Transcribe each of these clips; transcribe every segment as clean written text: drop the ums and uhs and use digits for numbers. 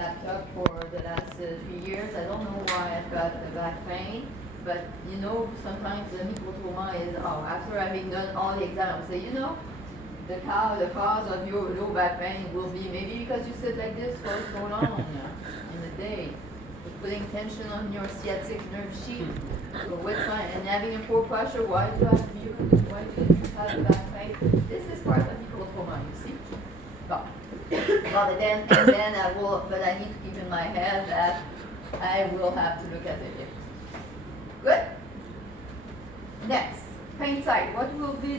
laptop for the last 3 years. I don't know why I've got the back pain, but you know, sometimes the microtrauma is, after having done all the exams, I say, you know, the cause of your low back pain will be maybe because you sit like this for so long in the day. Putting tension on your sciatic nerve sheet, so which one, and having a poor posture, why do you have the back pain? This is part of microtrauma, you see. But then I need to keep in my head that I will have to look at the hips. Good? Next, pain site. What will be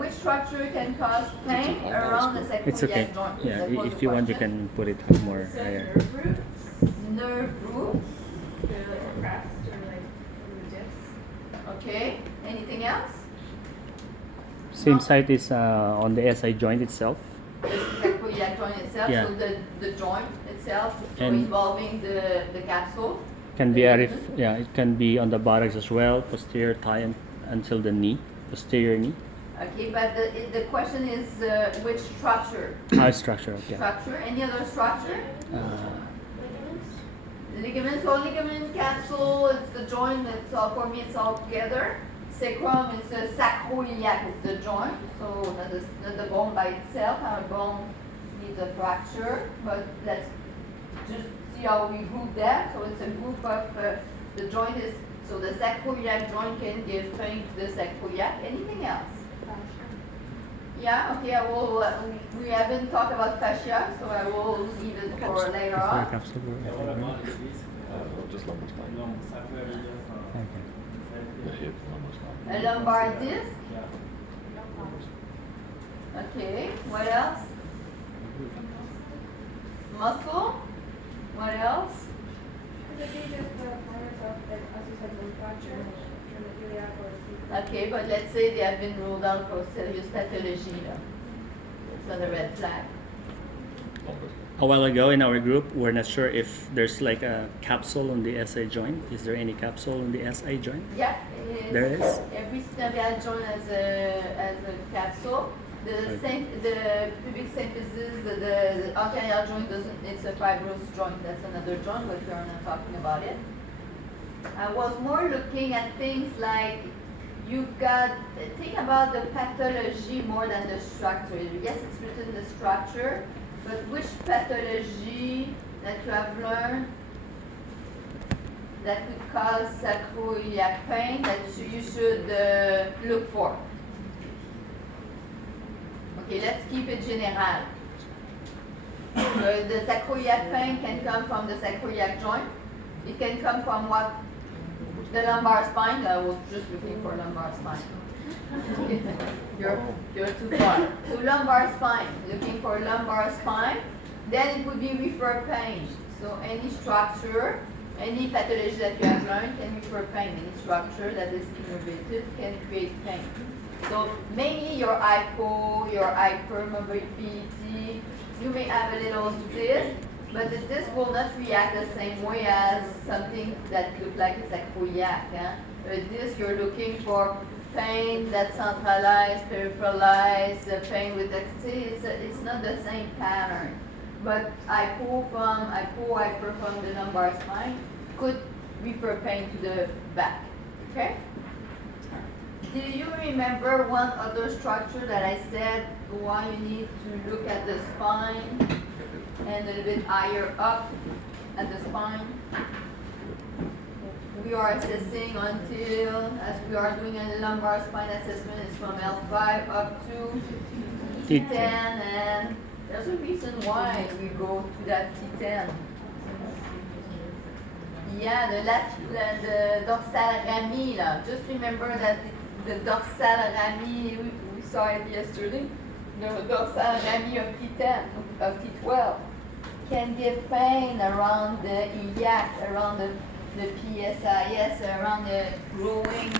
which structure can cause pain around the sacroiliac It's okay. joint? Yeah, if you want, you can put it more higher. Nerve roots. Like pressed or like in the discs. Okay. Anything else? Same site is on the SI joint itself. The sacroiliac joint itself, Yeah. so the joint itself, so And involving the capsule. Can be it can be on the buttocks as well, posterior thigh until the knee, posterior knee. Okay, but the question is which structure? Structure, okay. Structure. Any other structure? Ligaments or ligament capsule, it's the joint, it's all, for me it's all together. Sacrum is the sacroiliac, it's the joint, so not the bone by itself. Our bone needs a fracture, but let's just see how we group that. So it's a group of, the joint is, so the sacroiliac joint can give pain to the sacroiliac. Anything else? Yeah, okay, I will, we haven't talked about fascia, so I will leave it for later on. Just lumbar spine. The hip, lumbar spine. A lumbar disc. Okay, what else? Muscle. What else? Could it be just the corners of, like, as you said, bone fracture, dermatoiliac or Okay, but let's say they have been ruled out for serious pathology. It's not a red flag. A while ago in our group, we're not sure if there's like a capsule on the SI joint. Is there any capsule on the SI joint? Yeah, it is. There is? Every synovial joint has a capsule. The pubic symphysis, the arterial joint doesn't, it's a fibrous joint. That's another joint, but we're not talking about it. I was more looking at things like you've got, think about the pathology more than the structure. Yes, it's written the structure, but which pathology that you have learned that could cause sacroiliac pain that you should look for? Okay, let's keep it general. The sacroiliac pain can come from the sacroiliac joint. It can come from what? The lumbar spine. I was just looking for lumbar spine. You're too far. So lumbar spine, looking for lumbar spine. Then it would be refer pain. So any structure, any pathology that you have learned can refer pain. Any structure that is innervated can create pain. So mainly your hypo, your hypermobility, you may have a little disc, but the disc will not react the same way as something that looks like a sacroiliac. A disc, you're looking for pain that's centralized, peripheralized, pain with it's not the same pattern. But hyper from the lumbar spine could refer pain to the back. Okay? Do you remember one other structure that I said why you need to look at the spine and a little bit higher up at the spine? We are assessing until, as we are doing a lumbar spine assessment, it's from L5 up to T10, and there's a reason why we go to that T10. Yeah, the dorsal rami, just remember that the dorsal rami, we saw it yesterday, the dorsal rami of T10, of T12, can give pain around the iliac, around the PSIS, around the growing.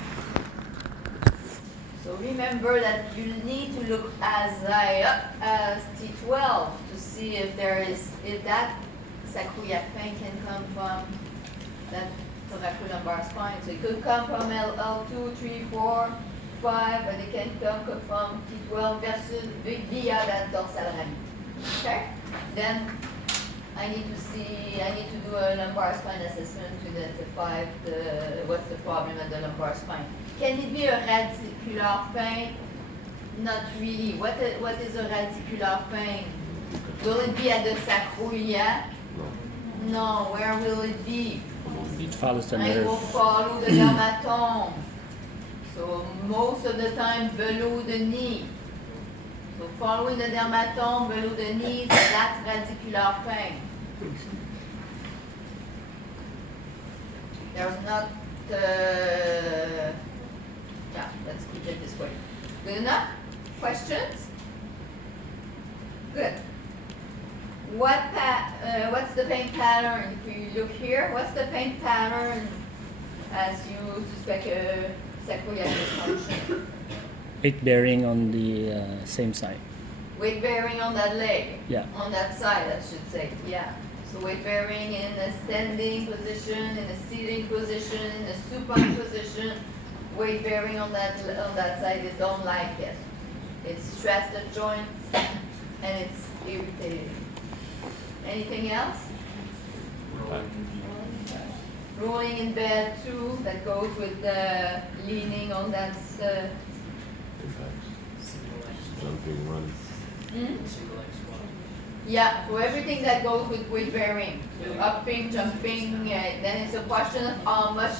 So remember that you need to look as high up as T12 to see if that sacroiliac pain can come from that thoracolumbar spine. So it could come from L2, 3, 4, 5, but it can come from T12 versus via that dorsal rami. Okay? Then I need to do a lumbar spine assessment to identify what's the problem at the lumbar spine. Can it be a radicular pain? Not really. What is a radicular pain? Will it be at the sacroiliac? No. Where will it be? It follows the It will nerve. follow the dermatome. So most of the time below the knee. So following the dermatome below the knee, that's radicular pain. There's not, yeah, let's keep it this way. Good enough? Questions? Good. What's the pain pattern? If you look here, what's the pain pattern as you suspect a sacroiliac dysfunction? Weight bearing on the same side. Weight bearing on that leg. Yeah. On that side, I should say. Yeah. So weight bearing in a standing position, in a sitting position, in a supine position. Weight bearing on that side, they don't like it. It's stressed the joint and it's irritated. Anything else? Rolling in bed too. That goes with the leaning on that. Jumping, running. Yeah, so everything that goes with weight bearing, so upping, jumping, then it's a question of how much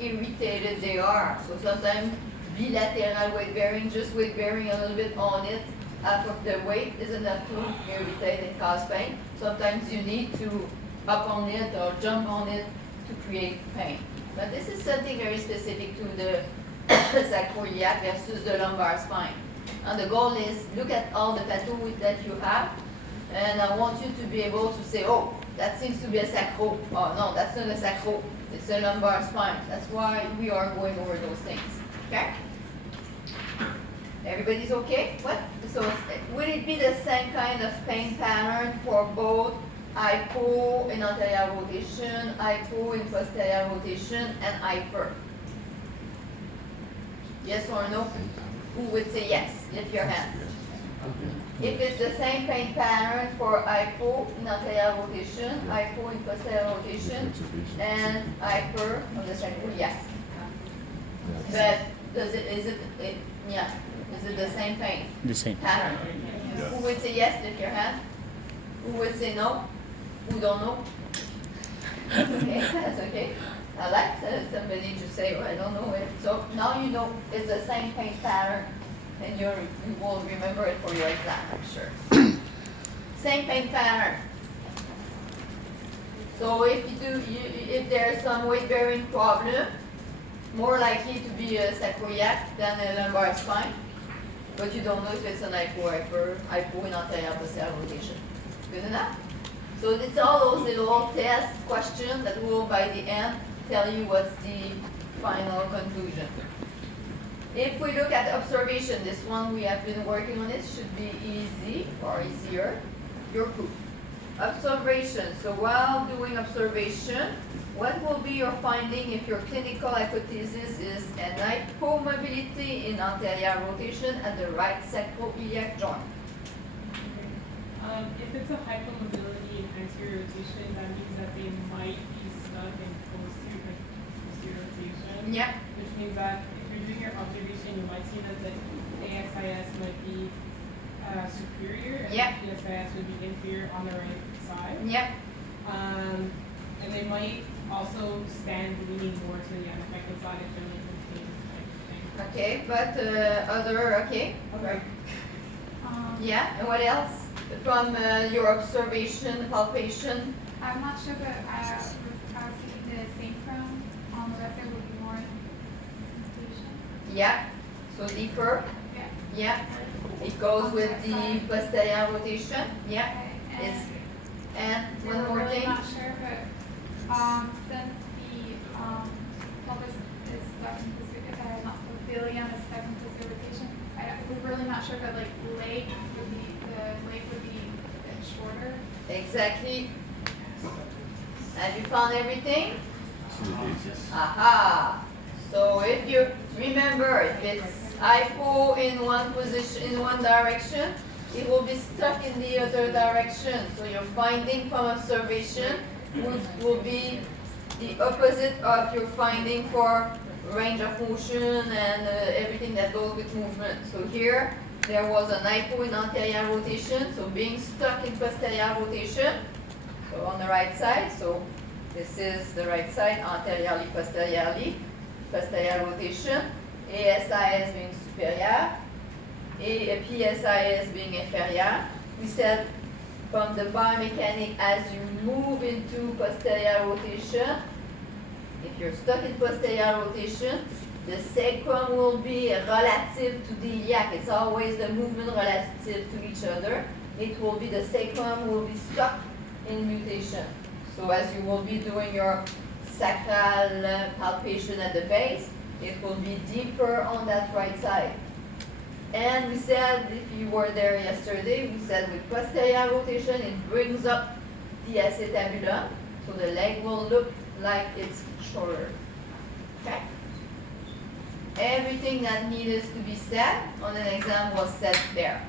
irritated they are. So sometimes bilateral weight bearing, just weight bearing a little bit on it, half of the weight is enough to irritate and cause pain. Sometimes you need to up on it or jump on it to create pain. But this is something very specific to the sacroiliac versus the lumbar spine. And the goal is look at all the tattoos that you have, and I want you to be able to say, oh, that seems to be a sacro. Oh no, that's not a sacro. It's a lumbar spine. That's why we are going over those things. Okay? Everybody's okay? What? So will it be the same kind of pain pattern for both hypo in anterior rotation, hypo in posterior rotation, and hyper? Yes or no? Who would say yes? Lift your hand. If it's the same pain pattern for hypo in anterior rotation, hypo in posterior rotation, and hyper on the sacral, yes. But is it the same pain The same. pattern? Yes. Who would say yes? Lift your hand. Who would say no? Who don't know? Okay, that's okay. I like somebody to say, oh, I don't know it. So now you know it's the same pain pattern, and you will remember it for your exam, I'm sure. Same pain pattern. So if there's some weight-bearing problem, more likely to be a sacroiliac than a lumbar spine, but you don't know if it's an hypo in anterior posterior rotation. Good enough? So it's all those little test questions that will, by the end, tell you what's the final conclusion. If we look at observation, this one we have been working on, it should be easy or easier. Your group. Observation. So while doing observation, what will be your finding if your clinical hypothesis is an hypomobility in anterior rotation at the right sacroiliac joint? If it's a hypermobility in anterior rotation, that means that they might be stuck in posterior rotation. Yeah. Which means that if you're doing your observation, you might see that the AXIS might be superior and Yeah. the PSIS would be inferior on the right side. Yep. And they might also stand leaning more to the unaffected side if they're making pain type of thing. Okay, but okay. Okay. Yeah, and what else? From your observation, palpation? I'm not sure, but I was thinking the same from on the left side would be more sensation. Yeah. So deeper? Yeah. Yeah. It goes with the posterior rotation? Yeah. Okay, It's, and we're one more really thing? not sure, but since the pelvis is stuck in posterior, not the ilium is stuck in posterior rotation, we're really not sure, but like the leg would be a bit shorter. Exactly. Have you found everything? Synovitis. Aha. So if you remember, if it's hypo in one position, in one direction, it will be stuck in the other direction. So your finding from observation will be the opposite of your finding for range of motion and everything that goes with movement. So here, there was an hypo in anterior rotation, so being stuck in posterior rotation, so on the right side, so this is the right side, anteriorly, posterior rotation, ASIS being superior, PSIS being inferior. We said from the biomechanic, as you move into posterior rotation, if you're stuck in posterior rotation, the sacrum will be relative to the iliac. It's always the movement relative to each other. It will be the sacrum will be stuck in mutation. So as you will be doing your sacral palpation at the base, it will be deeper on that right side. And we said, if you were there yesterday, we said with posterior rotation, it brings up the acetabulum, so the leg will look like it's shorter. Okay? Everything that needed to be said on an exam was said there.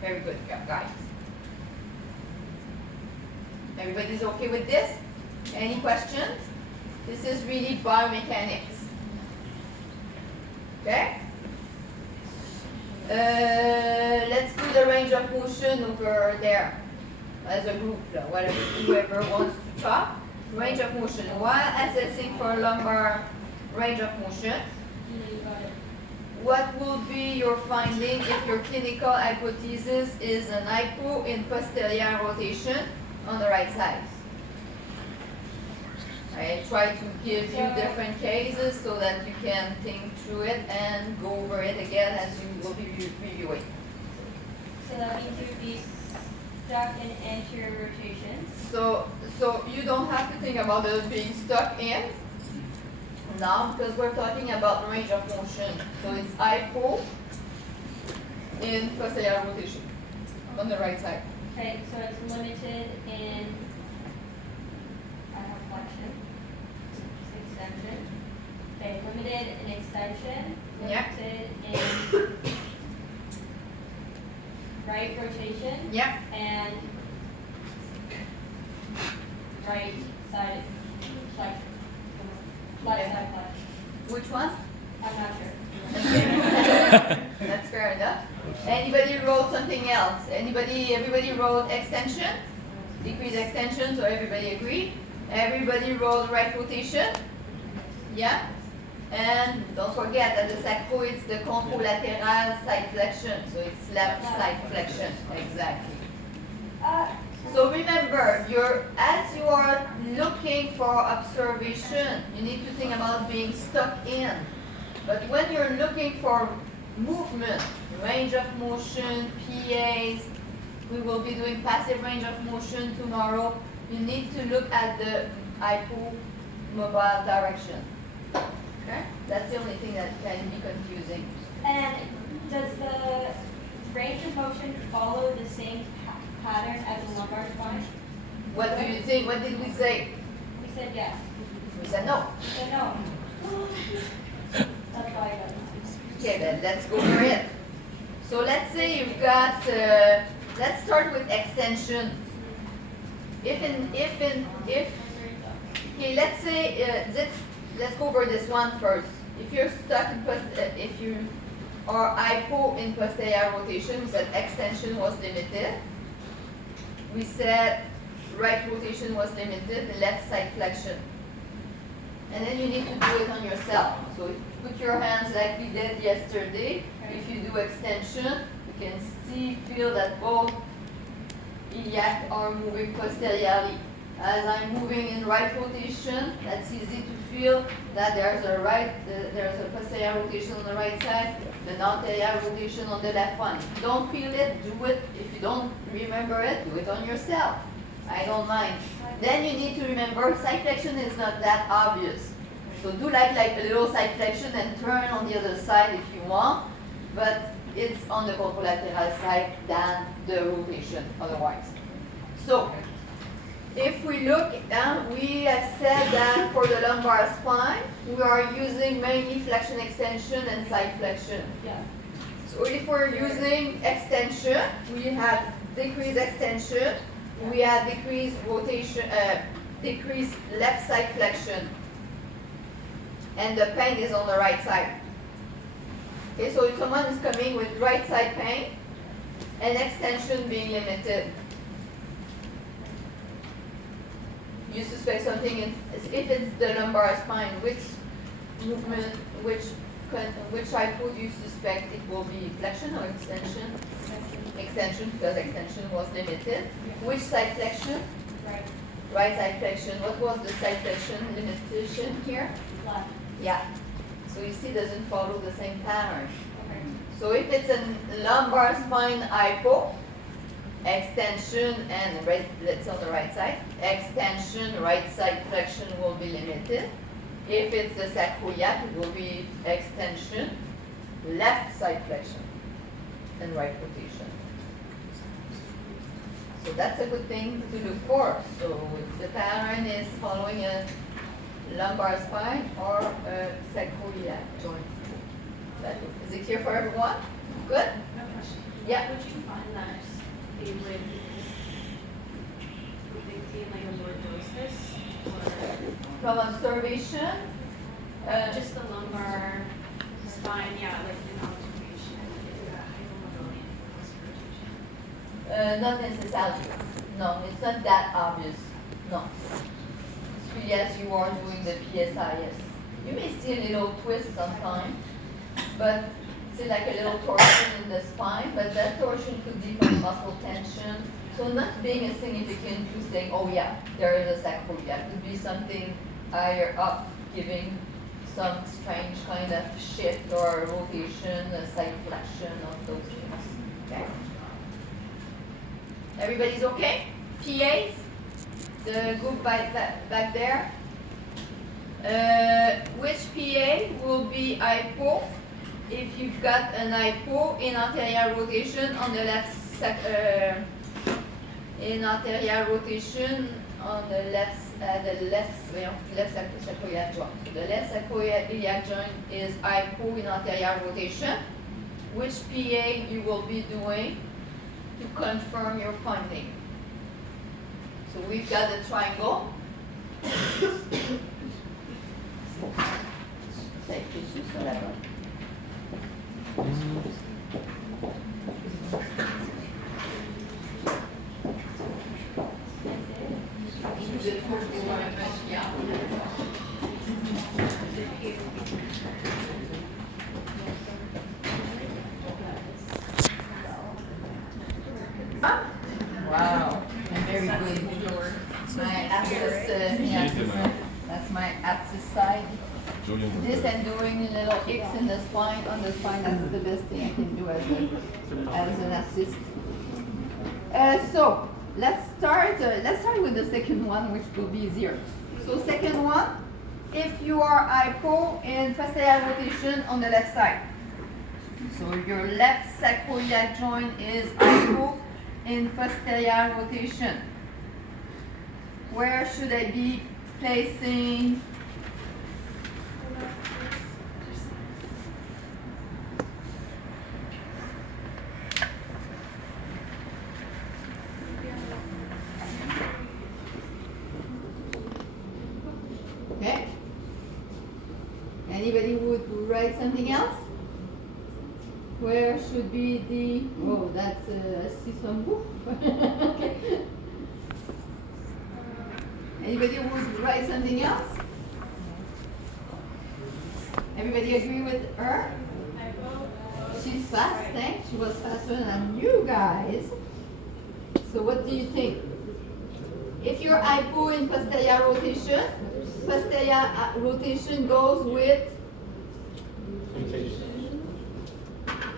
Very good, guys. Everybody's okay with this? Any questions? This is really biomechanics. Okay? Let's do the range of motion over there as a group, whoever wants to talk. Range of motion. While assessing for lumbar range of motion, what will be your finding if your clinical hypothesis is an hypo in posterior rotation on the right side? I try to give you different cases so that you can think through it and go over it again as you will be reviewing. So that means you would be stuck in anterior rotation. So you don't have to think about it being stuck in now because we're talking about range of motion. So it's hypo in posterior rotation on the right side. Okay, so it's limited in flexion, extension. Okay, limited in extension, Yeah. limited in right rotation, Yep. and right side flexion. Left side flexion. Which one? I'm not sure. That's fair enough. Anybody wrote something else? Everybody wrote extension? Decrease extension, so everybody agreed. Everybody wrote right rotation? Yeah? And don't forget that the sacro, it's the contralateral side flexion, so it's left side flexion, exactly. So remember, as you are looking for observation, you need to think about being stuck in. But when you're looking for movement, range of motion, PAs, we will be doing passive range of motion tomorrow, you need to look at the hypomobile direction. Okay? That's the only thing that can be confusing. And does the range of motion follow the same pattern as the lumbar spine? What do you think? What did we say? We said yes. We said no. We said no. That's why I got this. Okay, then let's go over it. So let's say you've got, let's start with extension. Okay, let's say, let's go over this one first. If you're stuck in, if you are hypo in posterior rotation, we said extension was limited. We said right rotation was limited, the left side flexion. And then you need to do it on yourself. So put your hands like we did yesterday. If you do extension, you can feel that both iliac are moving posteriorly. As I'm moving in right rotation, that's easy to feel that there's a posterior rotation on the right side, an anterior rotation on the left one. If you don't feel it, do it. If you don't remember it, do it on yourself. I don't mind. Then you need to remember side flexion is not that obvious. So do like a little side flexion and turn on the other side if you want, but it's on the contralateral side than the rotation otherwise. So if we look, we have said that for the lumbar spine, we are using mainly flexion extension and side flexion. Yeah. So if we're using extension, we have decreased extension, we have decreased rotation, decreased left side flexion, and the pain is on the right side. Okay, so if someone is coming with right side pain and extension being limited, you suspect something if it's the lumbar spine, which movement, which side would you suspect it will be flexion or extension? Extension, because extension was limited. Which side flexion? Right. Right side flexion. What was the side flexion limitation here? Left. Yeah. So you see, it doesn't follow the same pattern. Okay. So if it's a lumbar spine hypo, extension and right, let's on the right side, extension, right side flexion will be limited. If it's the sacroiliac, it will be extension, left side flexion, and right rotation. So that's a good thing to look for. So if the pattern is following a lumbar spine or a sacroiliac joint. Is it clear for everyone? Good? Yeah. Would you find that they would they like a lordosis or From observation, just the lumbar spine, yeah, like an observation, hypomobility and rotation? not necessarily. No, it's not that obvious. No. So yes, you are doing the PSI, yes. You may see a little twist sometimes, but see like a little torsion in the spine, but that torsion could be from muscle tension. So not being a significant to saying, oh yeah, there is a sacroiliac. It could be something higher up, giving some strange kind of shift or rotation, a side flexion of those things. Okay? Everybody's okay? PAs? The group back there? Which PA will be hypo if you've got an hypo in anterior rotation on the left in anterior rotation on the left sacroiliac joint. The left sacroiliac joint is hypo in anterior rotation. Which PA you will be doing to confirm your finding? So we've got a triangle. Ça écrit sous ça là-bas. Vous êtes trop pour la machine. Wow, very good. My abscess, that's my abscess side. This and doing little X in the spine, on the spine, that's the best thing I can do as an assist. So let's start with the second one, which will be easier. So second one, if you are hypo in posterior rotation on the left side. So your left sacroiliac joint is hypo in posterior rotation. Where should I be placing? Okay. Anybody would write something else? Where should be the? Oh, that's I see some book. Okay. Anybody would write something else? Everybody agree with her? She's fast, thanks. She was faster than you guys. So what do you think? If you're hypo in posterior rotation goes with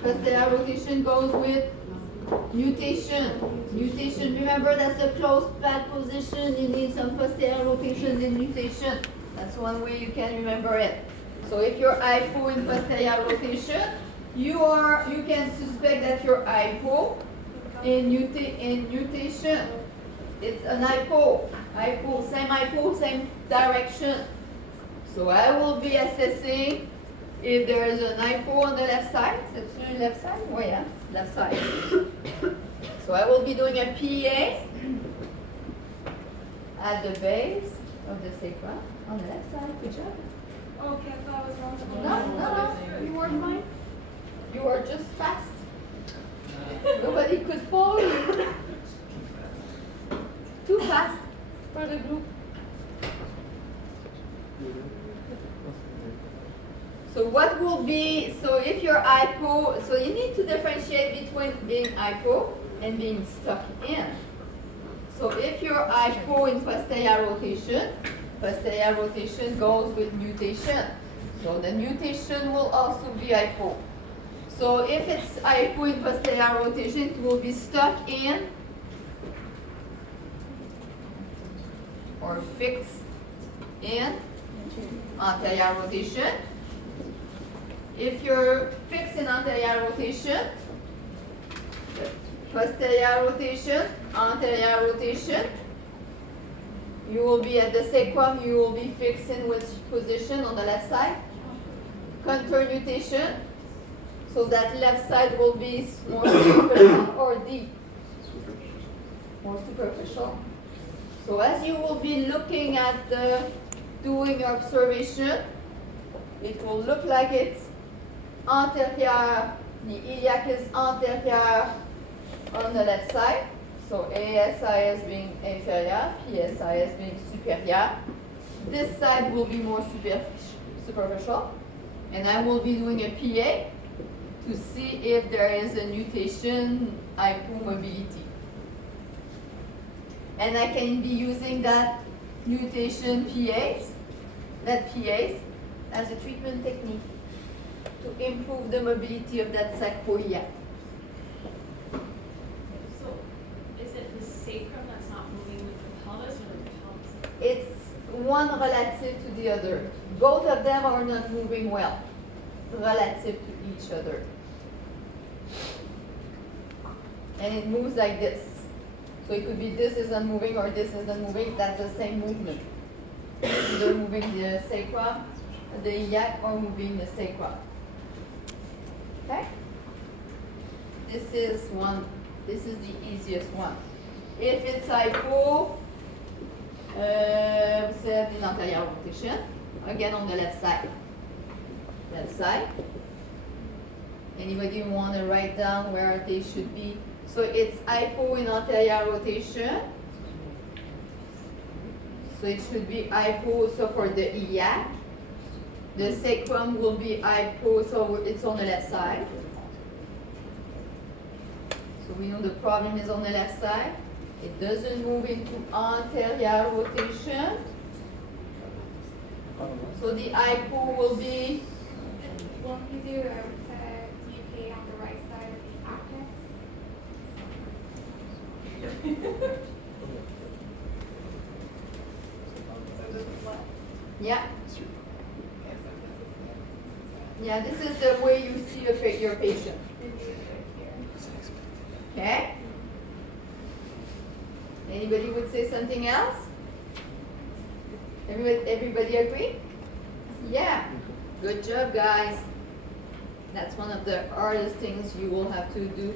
posterior rotation goes with mutation. Mutation, remember that's a closed pad position. You need some posterior rotation in mutation. That's one way you can remember it. So if you're hypo in posterior rotation, you can suspect that you're hypo in mutation. It's an hypo, same direction. So I will be assessing if there is an hypo on the left side, c'est-tu left side? Oui, hein? Left side. So I will be doing a PA at the base of the sacrum on the left side. Good job. Okay, I thought I was wrong. No, you were fine. You were just fast. Nobody could follow you. Too fast for the group. So what will be, so if you're hypo, so you need to differentiate between being hypo and being stuck in. So if you're hypo in posterior rotation goes with nutation. So the nutation will also be hypo. So if it's hypo in posterior rotation, it will be stuck in or fixed in anterior rotation. If you're fixed in anterior rotation, posterior rotation, anterior rotation, you will be at the sacrum, you will be fixed in which position on the left side? Contour nutation, so that left side will be more superficial or deep? More superficial. So as you will be looking at doing your observation, it will look like it's anterior, the iliac is anterior on the left side. So ASIS being inferior, PSIS being superior. This side will be more superficial. And I will be doing a PA to see if there is a nutation hypomobility. And I can be using that nutation PAs as a treatment technique to improve the mobility of that sacroiliac. So, is it the sacrum that's not moving with the pelvis or the pelvis? It's one relative to the other. Both of them are not moving well relative to each other. And it moves like this. So it could be this isn't moving or this isn't moving. That's the same movement. Either moving the sacrum, the iliac, or moving the sacrum. Okay? This is the easiest one. If it's hypo, c'est in anterior rotation. Again on the left side. Left side. Anybody want to write down where they should be? So it's hypo in anterior rotation. So it should be hypo, so for the iliac. The sacrum will be hypo, so it's on the left side. So we know the problem is on the left side. It doesn't move into anterior rotation. So the hypo will be, When you do DK on the right side of the apex, yeah. Yeah, this is the way you see your patient. Okay? Anybody would say something else? Everybody agree? Yeah. Good job, guys. That's one of the hardest things you will have to do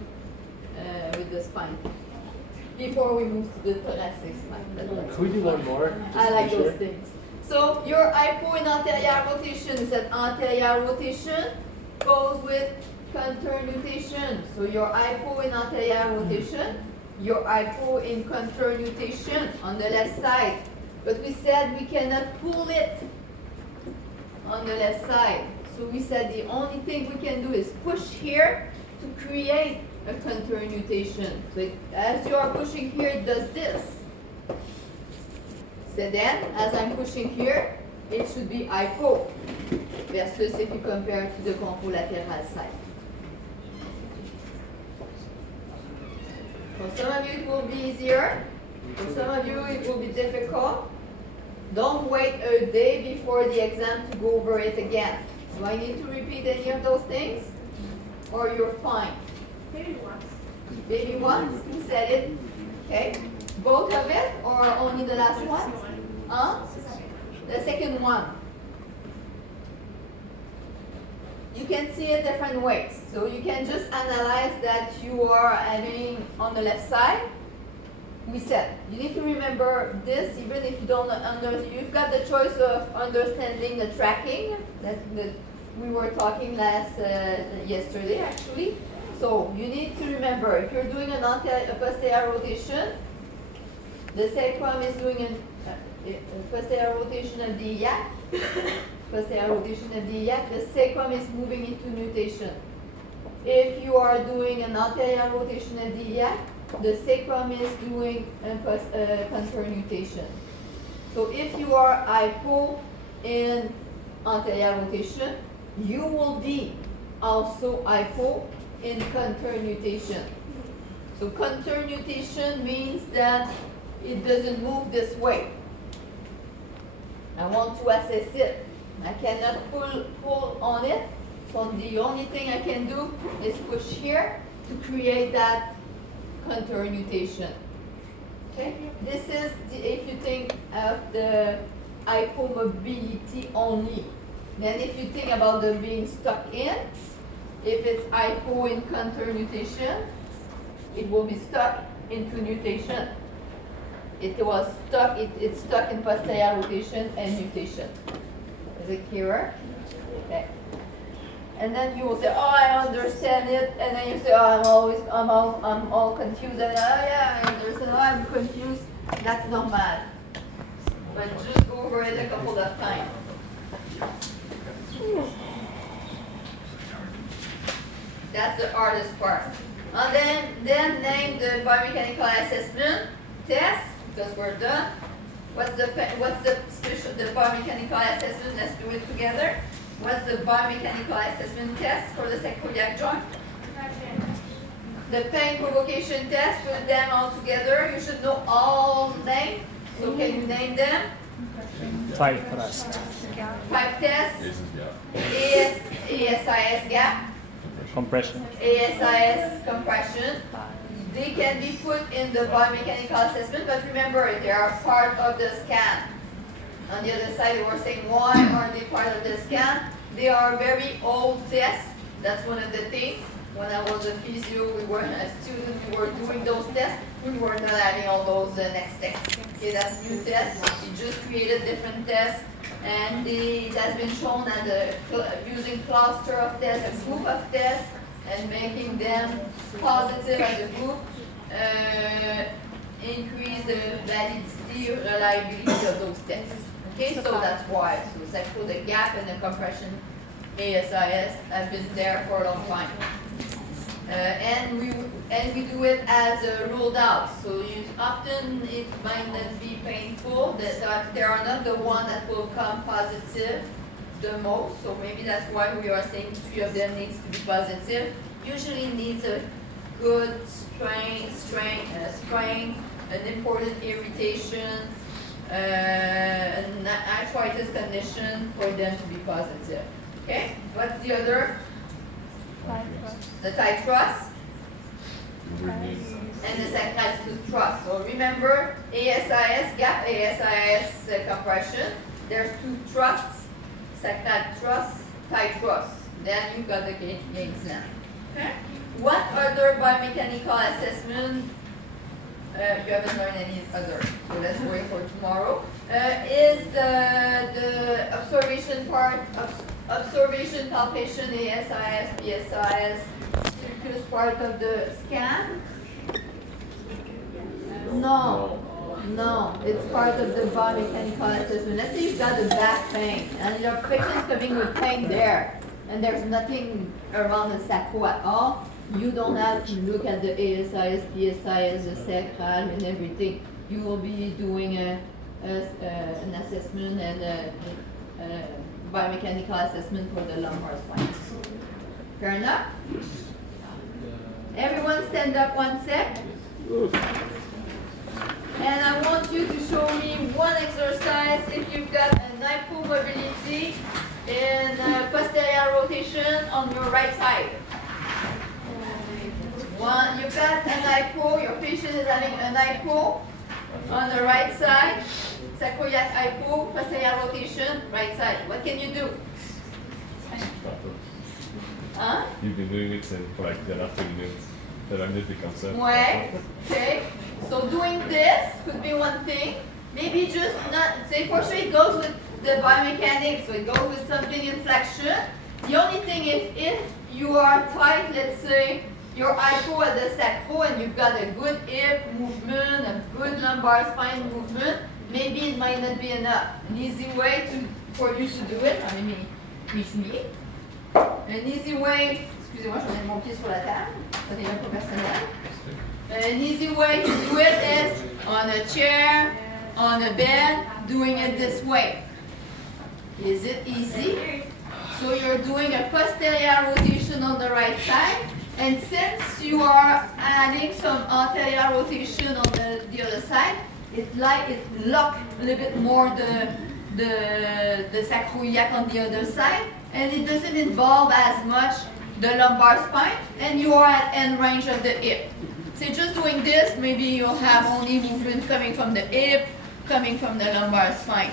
with the spine. Before we move to the thoracic spine. Can we do one more? I like those things. So your hypo in anterior rotation is that anterior rotation goes with contour nutation. So your hypo in anterior rotation, your hypo in contour nutation on the left side. But we said we cannot pull it on the left side. So we said the only thing we can do is push here to create a contour nutation. So as you are pushing here, it does this. So then, as I'm pushing here, it should be hypo versus if you compare it to the contralateral side. For some of you, it will be easier. For some of you, it will be difficult. Don't wait a day before the exam to go over it again. Do I need to repeat any of those things? Or you're fine? maybe once. Maybe once? Who said it? Okay. Both of it or only the last one? Huh? The second one. you can see it different ways. So you can just analyze that you are having on the left side. We said you need to remember this, even if you don't you've got the choice of understanding the tracking that we were talking yesterday actually. So you need to remember if you're doing a posterior rotation, the sacrum is doing a posterior rotation of the iliac. Posterior rotation of the iliac, the sacrum is moving into nutation. If you are doing an anterior rotation of the iliac, the sacrum is doing a contour nutation. So if you are hypo in anterior rotation, you will be also hypo in contour nutation. So contour nutation means that it doesn't move this way. I want to assess it. I cannot pull on it. So the only thing I can do is push here to create that contour nutation. Okay? This is if you think of the hypomobility only. Then if you think about the being stuck in, if it's hypo in contour nutation, it will be stuck into nutation. It was stuck, it's stuck in posterior rotation and nutation. Is it clearer? Okay. And then you will say, oh, I understand it. And then you say, oh, I'm all confused. And oh yeah, I understand. Oh, I'm confused. That's normal. But just go over it a couple of times. That's the hardest part. And then name the biomechanical assessment test, because we're done. What's the biomechanical assessment? Let's do it together. What's the biomechanical assessment test for the sacroiliac joint? The pain provocation test, put them all together. You should know all names. So can you name them? 5 thrust. 5 tests. Aces, yeah. ASIS gap. Compression. ASIS compression. They can be put in the biomechanical assessment, but remember, they are part of the scan. On the other side, we were saying, why are they part of the scan? They are very old tests. That's one of the things. When I was a physio, we were a student, we were doing those tests. We were not having all those next tests. Okay, that's new tests. We just created different tests. And it has been shown that using cluster of tests, a group of tests, and making them positive as a group, increase the validity, reliability of those tests. Okay, so that's why. So the gap and the compression ASIS have been there for a long time. And we do it as ruled out. So often it might not be painful. That there are not the one that will come positive the most. So maybe that's why we are saying 3 of them needs to be positive. Usually needs a good strain, an important irritation, an arthritis condition for them to be positive. Okay? What's the other? The tight truss and the sacral truss. So remember, ASIS gap, ASIS compression. There's 2 thrusts, sacral truss, tight truss. Then you've got the gains now. Okay? What other biomechanical assessment? You haven't learned any other, so let's wait for tomorrow. Is the observation part, observation, palpation, ASIS, PSIS, circus part of the scan? No, it's part of the biomechanical assessment. Let's say you've got a back pain, and your patient's coming with pain there, and there's nothing around the sacro at all. You don't have to look at the ASIS, PSIS, the sacral, and everything. You will be doing an assessment and a biomechanical assessment for the lumbar spine. Fair enough? Everyone stand up 1 sec. And I want you to show me one exercise if you've got an hypomobility in posterior rotation on your right side. You've got an hypo, your patient is having an hypo on the right side. Sacroiliac hypo, posterior rotation, right side. What can you do? Hein? You've been doing it for like the last 2 minutes. That I did the concept. Ouais. Okay. So doing this could be one thing. Maybe just not, say for sure it goes with the biomechanics, so it goes with something in flexion. The only thing is if you are tight, let's say your hypo at the sacro and you've got a good hip movement, a good lumbar spine movement, maybe it might not be enough. An easy way for you to do it, an easy way, excusez-moi, je mets mon pied sur la table, ça devient pas personnel. An easy way to do it is on a chair, on a bed, doing it this way. Is it easy? So you're doing a posterior rotation on the right side, and since you are adding some anterior rotation on the other side, it lock a little bit more the sacroiliac on the other side, and it doesn't involve as much the lumbar spine, and you are at end range of the hip. So just doing this, maybe you'll have only movement coming from the hip, coming from the lumbar spine.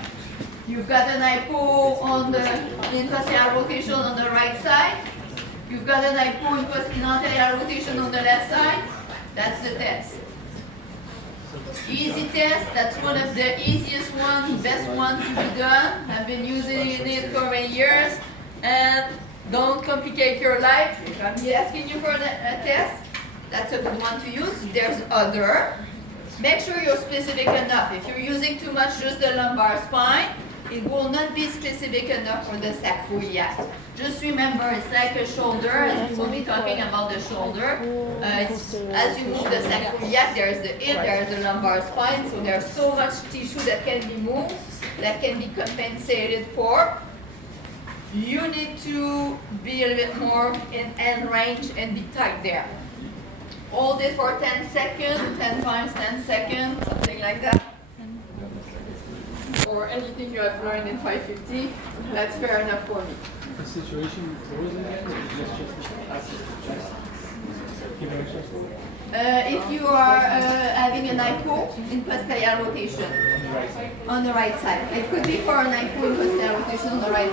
You've got an hypo on the posterior rotation on the right side. You've got an hypo in anterior rotation on the left side. That's the test. Easy test, that's one of the easiest ones, best one to be done. I've been using it for many years. And don't complicate your life. If I'm asking you for a test, that's a good one to use. There's other. Make sure you're specific enough. If you're using too much just the lumbar spine, it will not be specific enough for the sacroiliac. Just remember, it's like a shoulder, and we'll be talking about the shoulder. As you move the sacroiliac, there's the hip, there's the lumbar spine, so there's so much tissue that can be moved, that can be compensated for. You need to be a little bit more in end range and be tight there. Hold it for 10 seconds, 10 times 10 seconds, something like that. Or anything you have learned in 550, that's fair enough for me. The situation was if you are having an hypo in posterior rotation on the right side. It could be for an hypo in posterior rotation on the right